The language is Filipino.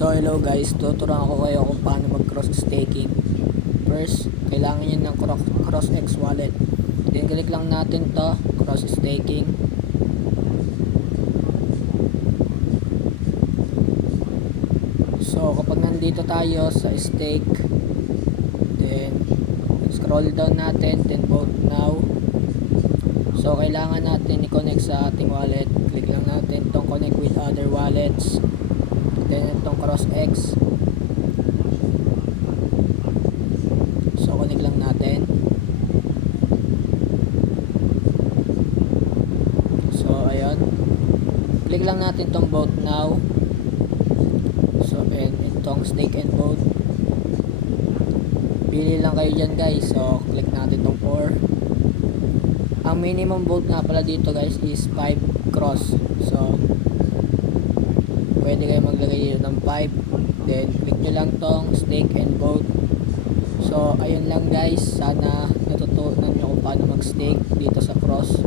So hello guys, tuturuan ko kayo kung paano mag cross staking. First, kailangan nyo ng CrossX wallet. Then click lang natin to, cross staking. So kapag nandito tayo sa stake, then scroll down natin, then vote now. So kailangan natin i-connect sa ating wallet. Click lang natin tong connect with other wallets. Then itong CrossX. So connect lang natin. So ayun. Click lang natin itong vote now. So and itong stake and vote. Pili lang kayo dyan guys. So click natin itong 4. Ang minimum vote nga pala dito guys is 5 cross. So pwede kayo maglagay dito ng 5. Then click nyo lang tong stake and vote. So ayun lang guys, sana natutunan nyo kung paano mag stake dito sa cross.